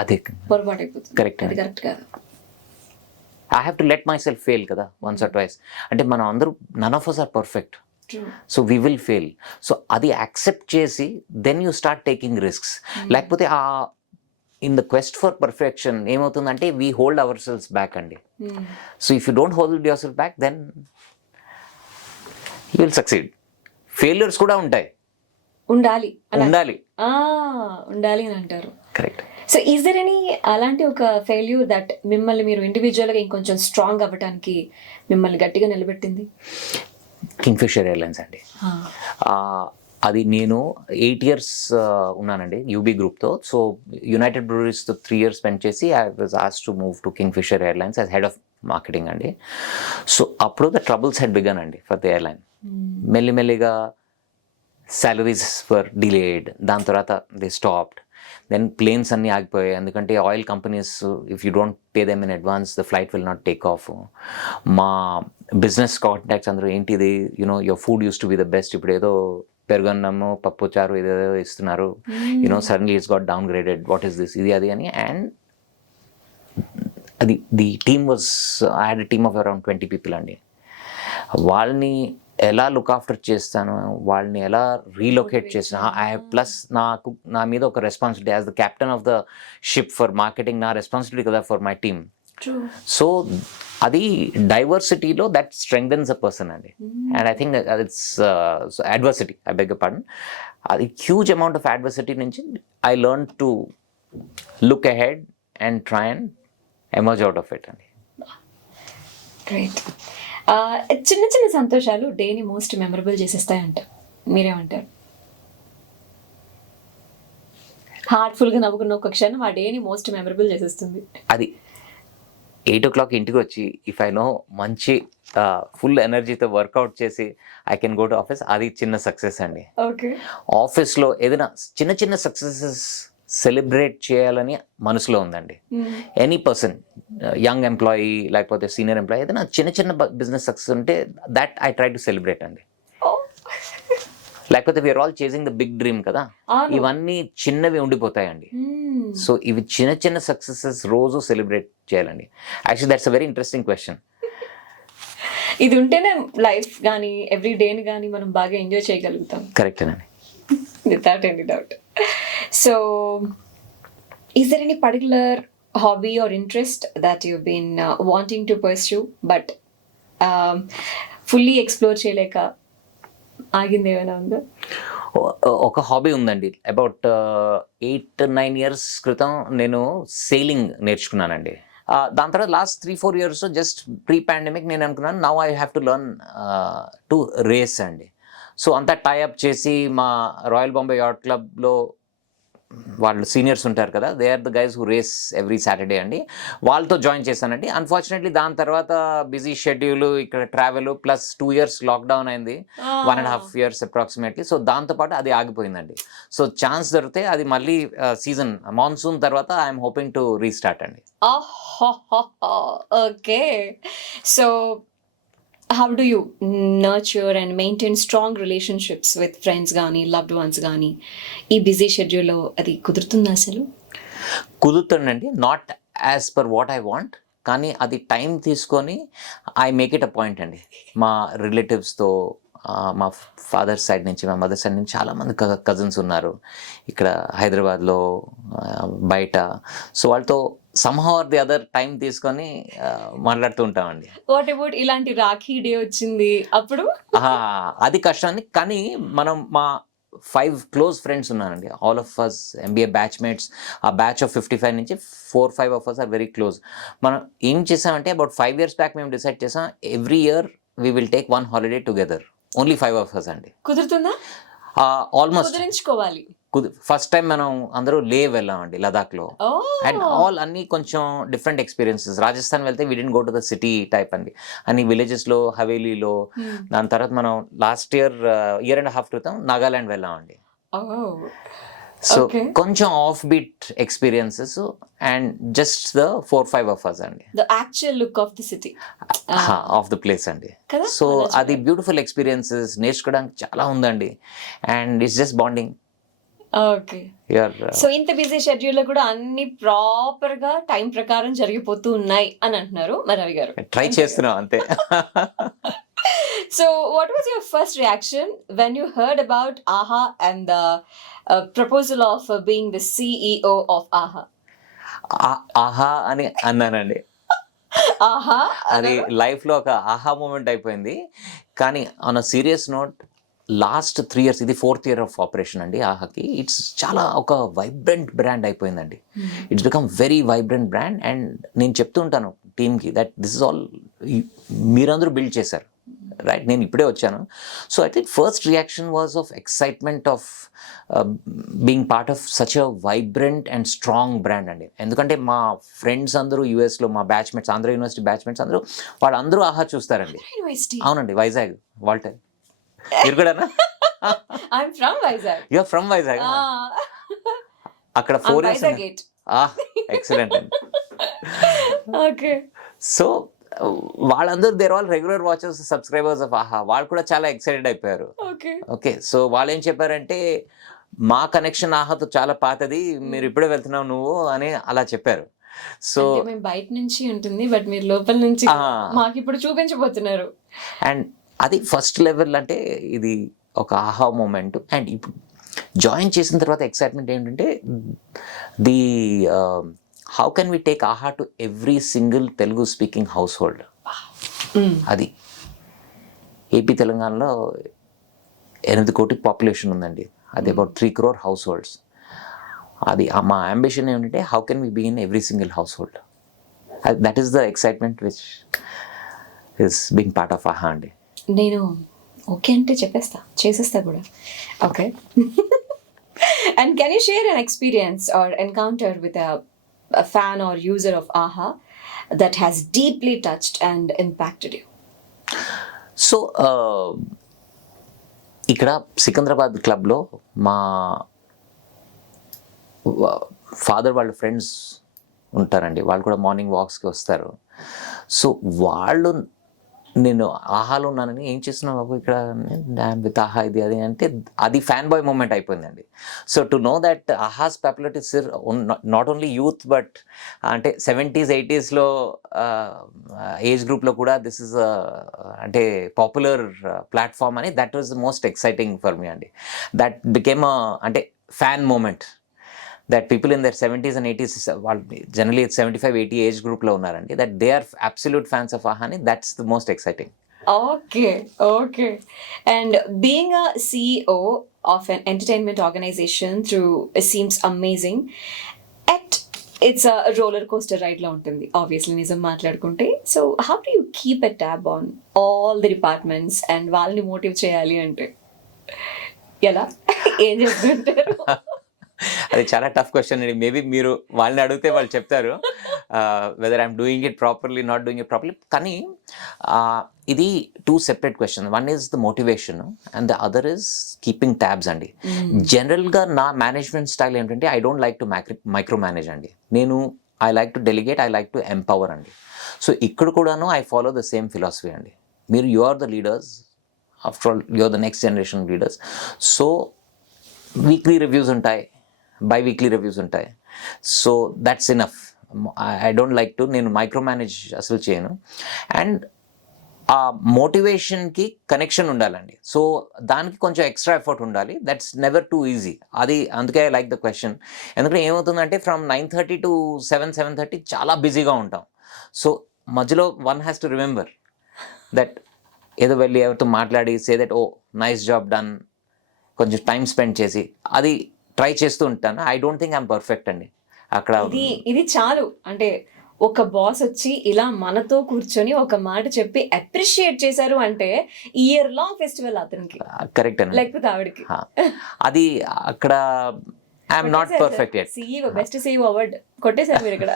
అదే పొరపాటు అయిపోతుంది. కరెక్ట్. అది కరెక్ట్ కాదు. I have to let myself fail కదా వన్స్ ఆర్ ట్వైస్. అంటే మనం అందరూ none of us are perfect, so we will fail. So అది యాక్సెప్ట్ చేసి then you start taking risks. లేకపోతే ఆ in the quest for perfection ఏమవుతుందంటే we hold our selves back అండి. So if you don't hold yourself back then you will succeed. Failures కూడా ఉంటాయి, ఉండాలి ఉండాలి ఉండాలి అని అంటారు. Correct. So is there any అలాంటి ఒక ఫెయిల్యూర్ దట్ మిమ్మల్ని మీరు ఇండివిజువల్గా ఇంకొంచెం స్ట్రాంగ్ అవ్వడానికి మిమ్మల్ని గట్టిగా నిలబెట్టింది? కింగ్ఫిషర్ ఎయిర్లైన్స్ అండి. అది నేను 8 years ఉన్నానండి యూబీ గ్రూప్తో. సో యునైటెడ్ బ్రూవరీస్తో 3 years స్పెండ్ చేసి I was asked to move to Kingfisher airlines as head of marketing అండి. సో అప్పుడు ద ట్రబుల్స్ హెడ్ బిగన్ అండి ఫర్ ద ఎయిర్లైన్. మెల్లిమెల్లిగా సాలరీస్ వర్ డిలేడ్, దాని తర్వాత దే స్టాప్డ్, దెన్ ప్లేన్స్ అన్నీ ఆగిపోయాయి. ఎందుకంటే oil companies if you don't pay them in advance the flight will not take off. మా బిజినెస్ కాంటాక్ట్స్ అందరూ ఏంటిది, you know your food use to be the best, ఇప్పుడు ఏదో పెరుగన్నము పప్పు చారు ఏదేదో ఇస్తున్నారు, you know suddenly it's got down graded, what is this, ఇది అది అని. అండ్ అది the team was, I had a team of around 20 people అండి. వాళ్ళని ఎలా లుక్ ఆఫ్టర్ చేస్తాను, వాళ్ళని ఎలా రీలొకేట్ చేస్తాను, ఐ హ్యావ్ ప్లస్ నా మీద ఒక responsibility as the captain of the ship for marketing, నా రెస్పాన్సిబిలిటీ కదా ఫర్ మై టీమ్. సో అది డైవర్సిటీలో దట్ స్ట్రెంగ్థెన్స్ అ పర్సన్ అండి. And I think it's adversity, I beg pardon, అది హ్యూజ్ అమౌంట్ ఆఫ్ అడ్వర్సిటీ నుంచి I learn to look ahead and try and emerge out of it అండి. గ్రేట్. చిన్న చిన్న సంతోషాలు డేని మోస్ట్ మెమరబుల్ చేసేస్తాయంట, మీరేమంటారు? హార్ట్ఫుల్గా నవ్వుకున్న ఒక క్షణం ఆ డేని మోస్ట్ మెమరబుల్ చేసేస్తుంది. అది 8 o'clock ఇంటికి వచ్చి ఇఫ్ ఐ నో మంచి ఫుల్ ఎనర్జీతో వర్కౌట్ చేసి I can go to office, అది చిన్న సక్సెస్ అండి. ఓకే. ఆఫీస్లో ఏదైనా చిన్న చిన్న సక్సెసెస్ సెలబ్రేట్ చేయాలని మనసులో ఉందండి. ఎనీ పర్సన్, యంగ్ ఎంప్లాయీ లేకపోతే సీనియర్ ఎంప్లాయీ, ఏదైనా చిన్న చిన్న బిజినెస్ సక్సెస్ ఉంటే that I try to celebrate అండి. లేకపోతే we're all chasing the big dream కదా, ఇవన్నీ చిన్నవి ఉండిపోతాయండి. సో ఇవి చిన్న చిన్న సక్సెసెస్ రోజు సెలబ్రేట్ చేయాలండి. Actually that's a very interesting question. ఇది ఉంటేనే లైఫ్ కానీ ఎవ్రీ డేని కానీ మనం బాగా ఎంజాయ్ చేయగలుగుతాం. కరెక్టేనండి, without any doubt. So, is there any particular hobby or interest that you've been wanting to pursue but fully explore చేయలేక ఆగింది ఏమైనా ఉందా? ఒక హాబీ ఉందండి. అబౌట్ 8-9 years క్రితం నేను సెయిలింగ్ నేర్చుకున్నానండి. దాని తర్వాత last 3-4 years just pre pandemic నేను అనుకున్నాను now I have to learn to race అండి. సో అంతా టైఅప్ చేసి మా రాయల్ బాంబే యాట్ క్లబ్లో వాళ్ళు సీనియర్స్ ఉంటారు కదా, they are the guys who race every Saturday అండి, వాళ్ళతో జాయిన్ చేశానండి. అన్ఫార్చునేట్లీ దాని తర్వాత బిజీ షెడ్యూల్, ఇక్కడ ట్రావెల్ ప్లస్ 2 years లాక్డౌన్ అయింది, 1.5 years అప్రాక్సిమేట్లీ. సో దాంతోపాటు అది ఆగిపోయిందండి. సో ఛాన్స్ దొరికితే అది మళ్ళీ సీజన్ మాన్సూన్ తర్వాత ఐఎమ్ హోపింగ్ టు రీస్టార్ట్ అండి. Okay. So how do you nurture and maintain strong relationships with friends కానీ loved ones కానీ ఈ బిజీ షెడ్యూల్లో? అది కుదురుతుందా అసలు? కుదురుతుందండి, not as per what I want, కానీ అది టైం తీసుకొని I make it a point అండి. మా రిలేటివ్స్తో, మా ఫాదర్ సైడ్ నుంచి, మా మదర్ సైడ్ నుంచి చాలామంది కజిన్స్ ఉన్నారు ఇక్కడ హైదరాబాద్లో, బయట. సో వాళ్ళతో somehow or the other time తీసుకొని మాట్లాడుతూ ఉంటామండి. వాట్ అబౌట్ ఇలాంటి రాఖీ డే వచ్చింది అప్పుడు? అది కష్టాన్ని, కానీ మనం మా 5 close ఫ్రెండ్స్ ఉన్నారండి, all of us MBA batchmates. ఆ బ్యాచ్ ఆఫ్ 55 నుంచి 4-5 of us are very close. మనం ఏం చేసామంటే అబౌట్ 5 years బ్యాక్ మేము డిసైడ్ చేసాం every year we will take 1 holiday together, only 5 of us అండి. కుదురుతుందా? ఆల్మోస్ట్ కుదిరించుకోవాలి. ఫస్ట్ టైం మనం అందరూ వెళ్ళామండి లదాఖ్లో. అండ్ ఆల్ అన్ని కొంచెం డిఫరెంట్ ఎక్స్పీరియన్సెస్. రాజస్థాన్ వెళ్తే we didn't go to the city type అండి, అన్ని విలేజెస్లో, హవేలీలో. దాని తర్వాత మనం లాస్ట్ ఇయర్ 1.5 years క్రితం నాగాలాండ్ వెళ్ళామండి. సో కొంచెం off beat experiences and just the 4-5 of us అండి. The actual look of the city, of the place అండి. సో అది బ్యూటిఫుల్ ఎక్స్పీరియన్సెస్, నేర్చుకోవడానికి చాలా ఉందండి. And it's just bonding. Okay. So ఇంత బిజీ షెడ్యూల్ లో కూడా అన్ని ప్రాపర్ గా టైం ప్రకారం జరిగిపోతూ ఉన్నాయి అని అంటున్నారు మరి రవి గారు. ట్రై చేస్తున్నాం అంతే. So what was your first reaction when you heard about AHA and the proposal of being the CEO of AHA? ఆహా అని అన్నానండి. AHA అది లైఫ్లో ఒక ఆహా మూమెంట్ అయిపోయింది. కానీ on a serious note last 3 years, ఇది 4th year ఆఫ్ ఆపరేషన్ అండి ఆహాకి. ఇట్స్ చాలా ఒక వైబ్రెంట్ బ్రాండ్ అయిపోయిందండి. It's become very vibrant brand. And నేను చెప్తూ ఉంటాను టీమ్కి దట్ దిస్ ఇస్ ఆల్ మీరందరూ బిల్డ్ చేశారు, రైట్? నేను ఇప్పుడే వచ్చాను. So I think first reaction was of excitement of being part of such a vibrant and strong brand అండి. ఎందుకంటే మా ఫ్రెండ్స్ అందరూ యూఎస్లో, మా బ్యాచ్మేట్స్, ఆంధ్ర యూనివర్సిటీ బ్యాచ్మేట్స్ అందరూ, వాళ్ళందరూ ఆహా చూస్తారండి. University. అవునండి, వైజాగ్ వాల్టర్. మీరు కూడా? I'm from Vizag. You're from Vizag. Ah. అక్కడ I'm 4 years. Vizagite. ఎక్సలెంట్ అండి. Okay. సో వాళ్ళందరూ there all regular watchers, subscribers of Aha. వాళ్ళు కూడా చాలా ఎక్సైటెడ్ అయిపోయారు. Okay. ఓకే, సో వాళ్ళు ఏం చెప్పారంటే మా కనెక్షన్ ఆహాతో చాలా పాతది, మీరు ఇప్పుడే వెళ్తున్నావు నువ్వు అని అలా చెప్పారు. సో అంటే మేము బయట నుంచి ఉంటుంది, బట్ మీరు లోపల నుంచి మాకు ఇప్పుడు చూపించబోతున్నారు. అండ్ అది ఫస్ట్ లెవెల్ అంటే ఇది ఒక ఆహా మూమెంట్. అండ్ ఇప్పుడు జాయిన్ చేసిన తర్వాత ఎక్సైట్మెంట్ ఏంటంటే the how can we take Aha to every single Telugu speaking household. అది ఏపీ తెలంగాణలో 8 కోటి పాపులేషన్ ఉందండి. అది అబౌట్ 3 crore హౌస్ హోల్డ్స్. అది మా అంబిషన్ ఏమిటంటే how can we be in every single household. That is the excitement which is being part of Aha అండి. నేను ఓకే అంటే చెప్పేస్తా, చేసేస్తా కూడా. Okay. And can you share an experience or encounter with a fan or user of AHA that has deeply touched and impacted you? So ఇక్కడ సికింద్రాబాద్ క్లబ్లో మా ఫాదర్ వాళ్ళ ఫ్రెండ్స్ ఉంటారండి. వాళ్ళు కూడా మార్నింగ్ వాక్స్కి వస్తారు. సో వాళ్ళు నేను ఆహాలో ఉన్నానని, ఏం చేస్తున్నావు బాబు ఇక్కడ విత్ ఆహా ఇది అది అంటే, అది ఫ్యాన్ బాయ్ మూమెంట్ అయిపోయిందండి. So to know that Aha's popularity not only youth but అంటే 70s 80sలో ఏజ్ గ్రూప్లో కూడా దిస్ ఇస్ అంటే పాపులర్ ప్లాట్ఫామ్ అని, that was the most exciting for me అండి. దట్ బికేమ్ అంటే fan moment that people in their 70s and 80s, generally it's 75-80 age group lo unnaranడి, that they are absolute fans of ahani. That's the most exciting. Okay. And being a CEO of an entertainment organization through it seems amazing. It's a roller coaster ride la untundi, obviously nizam maatladukunte. So how do you keep a tab on all the departments and వాళ్ళని motive cheyali ante ఎలా ఏం చేస్తుంటారు? అది చాలా టఫ్ క్వశ్చన్ అండి. మేబీ మీరు వాళ్ళని అడిగితే వాళ్ళు చెప్తారు whether I'm doing it properly, not doing it properly. కానీ ఇది 2 separate question. One is the motivation and the other is keeping tabs అండి. జనరల్గా నా మేనేజ్మెంట్ స్టైల్ ఏంటంటే I don't like to micromanage అండి. నేను I like to delegate, I like to empower అండి. సో ఇక్కడ కూడాను I follow the same philosophy అండి. మీరు you are the leaders, after all you are the next generation leaders. So weekly reviews ఉంటాయి, బై-వీక్లీ రివ్యూస్ ఉంటాయి. So that's enough. I don't like to, నేను మైక్రో మేనేజ్ అసలు చేయను. అండ్ ఆ మోటివేషన్కి కనెక్షన్ ఉండాలండి. సో దానికి కొంచెం ఎక్స్ట్రా ఎఫర్ట్ ఉండాలి. That's never too easy. అది అందుకే ఐ లైక్ ద క్వశ్చన్. ఎందుకంటే ఏమవుతుందంటే ఫ్రమ్ 9:30 to 7:30 చాలా బిజీగా ఉంటాం. సో మధ్యలో one has to remember that ఏదో వెళ్ళి ఎవరితో మాట్లాడి say that oh nice job done, కొంచెం టైం స్పెండ్ చేసి అది ట్రై చేస్తూ ఉంటాను. I don't think I'm perfect అండి అక్కడ. ఇది చాలు. అంటే ఒక బాస్ వచ్చి ఇలా మనతో కూర్చొని ఒక మాట చెప్పి అప్రిషియేట్ చేశారు అంటే ఇయర్ లాంగ్ ఫెస్టివల్ అతనికి. కరెక్ట్ అండి. లేకపోతే ఆవిడకి అది అక్కడ I'm not perfect yet. CEO best CEO award కొట్టేశారు మీరు ఇక్కడ.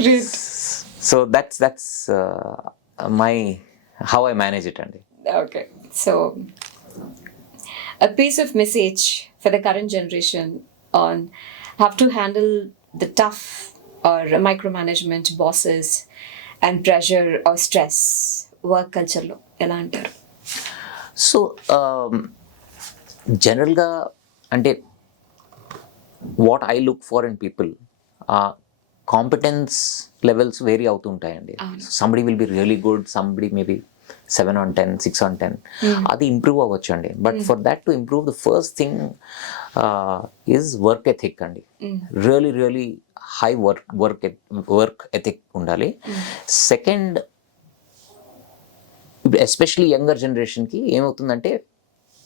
Great. So that's my how I manage it అండి. Okay, so a piece of message for the current generation on how to handle the tough or micromanagement bosses and pressure or stress work culture lo ela antaru? So జనరల్గా అంటే what I look for in people competence levels vary అవుతూ ఉంటాయండి. Somebody will be really good, somebody maybe 7/10, 6/10, అది ఇంప్రూవ్ అవ్వచ్చు అండి. But for that to improve the first thing is work ethic అండి. Really really high work ethic ఉండాలి. సెకండ్, ఎస్పెషలీ యంగర్ జనరేషన్కి ఏమవుతుందంటే,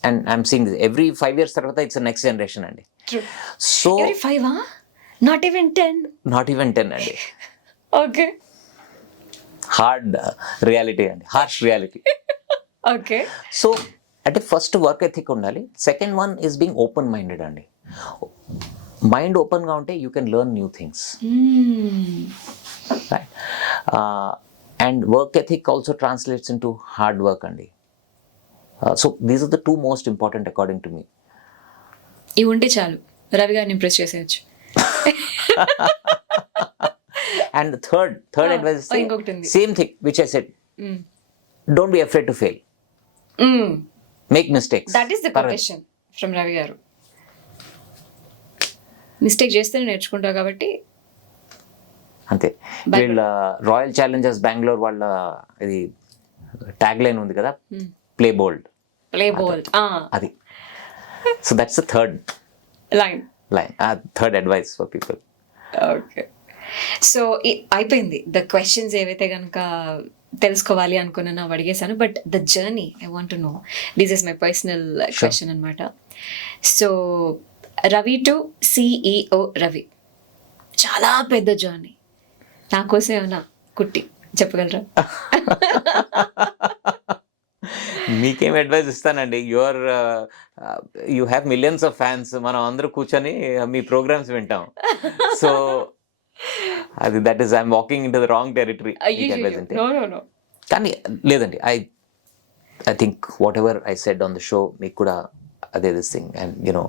and I'm seeing this every 5 years తర్వాత ఇట్స్ నెక్స్ట్ జనరేషన్ అండి. So Every 5, huh? Not even 10. Not even 10 అండి. Okay. హార్డ్ రియాలిటీ అండి, హార్ష్ రియాలిటీ. Okay. సో అంటే ఫస్ట్ వర్క్ ఎథిక్ ఉండాలి. Second one is being open minded అండి. మైండ్ ఓపెన్గా ఉంటే you can learn new things. Right. And work ethic also translates in to hard work అండి. So these are the 2 most important according to me. ఇవి ఉంటే చాలు, రవి గారిని ఇంప్రెస్ చేసేయచ్చు. And the third advice is ఇంకొకటి ఉంది. same thing which I said. Don't be afraid to fail. Make mistakes. That is the quotation from Ravi గారు. మిస్టేక్ చేస్తేనే నేర్చుకుంటావు కాబట్టి. అంతే. వీళ్ళ రాయల్ ఛాలెంజర్స్ బెంగళూరు వాళ్ళ ఇది ట్యాగ్ లైన్ ఉంది కదా, ప్లే బోల్డ్. అది. So that's the third line, third advice for people. Okay. So అయిపోయింది ద క్వశ్చన్స్ ఏవైతే కనుక తెలుసుకోవాలి అనుకున్నాను అవి అడిగేశాను. But the journey I want to know, this is my personal question అనమాట. సో రవి టు CEO రవి, చాలా పెద్ద జర్నీ. నా కోసం ఏమన్నా కుట్టి చెప్పగలరా? మీకేం అడ్వైస్ ఇస్తానండి? You have millions of fans. మనం అందరూ కూర్చొని మీ ప్రోగ్రామ్స్ వింటాం. సో అది that is I'm walking in to the wrong territory. కానీ లేదండి, I think what ever I said on the show మీకు కూడా అదే this thing. And you know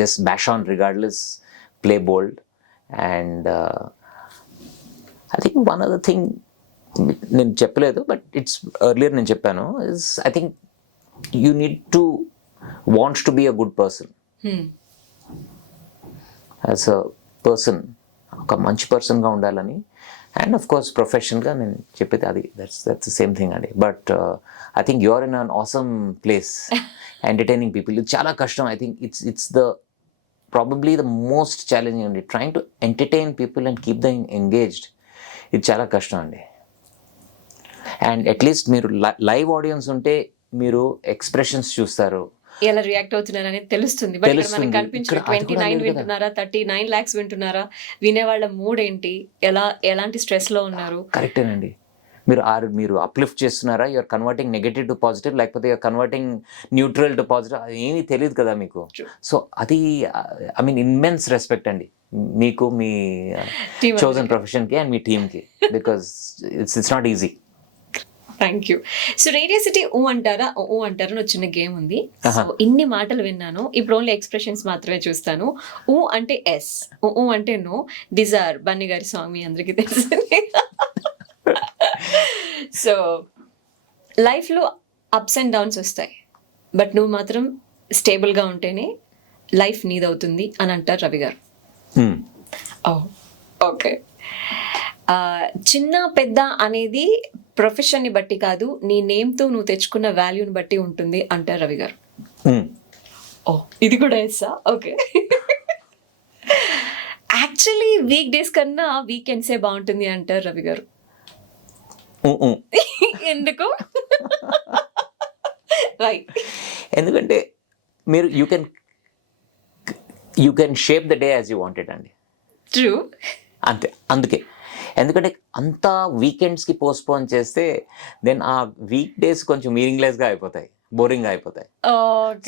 just bash on regardless, play bold. And I think one other thing నేను చెప్పలేదు, బట్ ఇట్స్ ఎర్లియర్ నేను చెప్పాను, is I think you need to wants to be a good person. As a person ఒక మంచి పర్సన్గా ఉండాలని. అండ్ ఆఫ్ కోర్స్ ప్రొఫెషన్గా నేను చెప్పేది అది దట్స్ ద సేమ్ థింగ్ అండి. But I think you are in an awesome place entertaining people. ఇది చాలా కష్టం. I think it's the probably the most challenging అండి. Trying to entertain people and keep them engaged, ఇది చాలా కష్టం అండి. అండ్ అట్లీస్ట్ మీరు లైవ్ ఆడియన్స్ ఉంటే మీరు ఎక్స్ప్రెషన్స్ చూస్తారు, ఎలా రియాక్ట్ అవుతున్నారు అనేది తెలుస్తుంది. బట్ ఇక్కడ మనకి కనిపించిన 29 వింటున్నారా, 39 lakhs వింటున్నారా, వినేవాళ్ళ మూడ్ ఏంటి, ఎలాంటి స్ట్రెస్ లో ఉన్నారు. కరెక్టేనండి. మీరు అప్లిఫ్ట్ చేస్తున్నారా, you're converting negative to positive, లేకపోతే you're converting neutral to positive, అది ఏమీ తెలియదు కదా మీకు. సో అది ఐ మీన్ ఇమ్మెన్స్ రెస్పెక్ట్ అండి మీకు, మీ చోజన్ ప్రొఫెషన్కి అండ్ మీ టీమ్కి, because it's not easy. Thank you. So radio city ఊ అంటారా ఊ అంటారా అని చిన్న గేమ్ ఉంది. సో ఇన్ని మాటలు విన్నాను, ఇప్పుడు ఓన్లీ ఎక్స్ప్రెషన్స్ మాత్రమే చూస్తాను. ఊ అంటే ఎస్, ఊ అంటే నో. దీస్ ఆర్ బన్నీ గారి సాంగ్, మీ అందరికీ తెలిసింది. సో లైఫ్లో అప్స్ అండ్ డౌన్స్ వస్తాయి, బట్ నువ్వు మాత్రం స్టేబుల్గా ఉంటేనే లైఫ్ నీదవుతుంది అని అంటారు రవి గారు. ఓకే. చిన్న పెద్ద అనేది ప్రొఫెషన్ని బట్టి కాదు, నీ నేమ్తో నువ్వు తెచ్చుకున్న వాల్యూని బట్టి ఉంటుంది అంటారు రవి గారు. ఇది కూడా ఎస్సా? ఓకే. యాక్చువల్లీ వీక్ డేస్ కన్నా వీకెండ్సే బాగుంటుంది అంటారు రవి గారు. ఎందుకు? రైట్. ఎందుకంటే మీరు you can shape the day as you wanted అండి. ట్రూ. అంతే. అందుకే ఎందుకంటే అంతా వీకెండ్స్కి పోస్ట్పోన్ చేస్తే దెన్ ఆ వీక్ డేస్ కొంచెం మీనింగ్లెస్గా అయిపోతాయి, బోరింగ్గా అయిపోతాయి.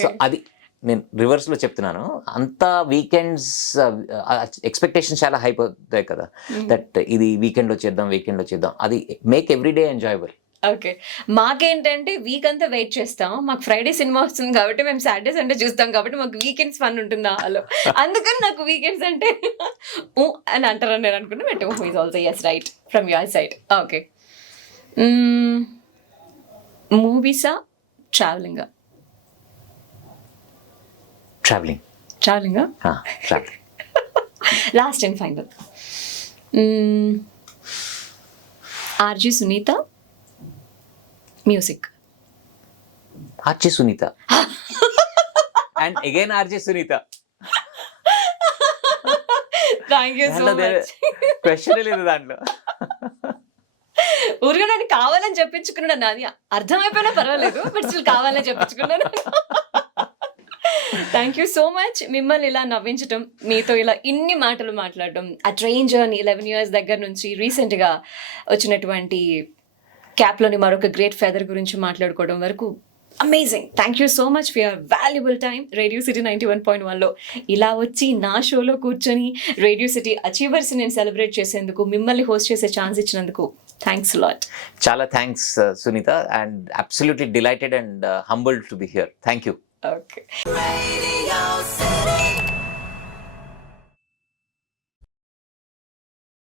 సో అది నేను రివర్స్లో చెప్తున్నాను. అంతా వీకెండ్స్ ఎక్స్పెక్టేషన్స్ చాలా అయిపోతాయి కదా, దట్ ఇది వీకెండ్లో చేద్దాం, అది make every day enjoyable. Okay. మాకేంటంటే వీక్ అంతా వెయిట్ చేస్తాం, మాకు ఫ్రైడే సినిమా వస్తుంది కాబట్టి మేము సాటర్డే సండే చూస్తాం కాబట్టి మాకు వీకెండ్స్ ఫన్ ఉంటుందా హలో, అందుకని నాకు వీకెండ్స్ అంటే అని అంటారని నేను అనుకున్నా. But is also as right from your side. Okay. మూవీసా, ట్రావెలింగా? ట్రావెలింగ్. ట్రావెలింగా? Travelling. Last and final, RJ Sunitha, music? RJ Sunitha and again RJ Sunitha. Thank you so much. Question లేదు దాంట్లో. ఊరిగా నేను కావాలని చెప్పించుకున్నాను, అది అర్థమైపోయినా పర్వాలేదు, బట్ స్టిల్ కావాలని చెప్పించుకున్నాను. Thank you so much. మిమ్మల్ని ఇలా నవ్వించడం, మీతో ఇలా ఇన్ని మాటలు మాట్లాడడం, ఆ ట్రైన్ జర్నీ 11 years దగ్గర నుంచి రీసెంట్గా వచ్చినటువంటి క్యాప్లోని మరొక గ్రేట్ ఫెదర్ గురించి మాట్లాడుకోవడం వరకు amazing. Thank you so much for your valuable time. Radio city 91.1లో ఇలా వచ్చి నా షోలో కూర్చొని రేడియో సిటీ అచీవర్స్ నేను సెలబ్రేట్ చేసేందుకు, మిమ్మల్ని హోస్ట్ చేసే ఛాన్స్ ఇచ్చినందుకు థ్యాంక్స్ లాట్. చాలా thanks Sunitha, and absolutely delighted and humbled to be here. Thank you. Okay.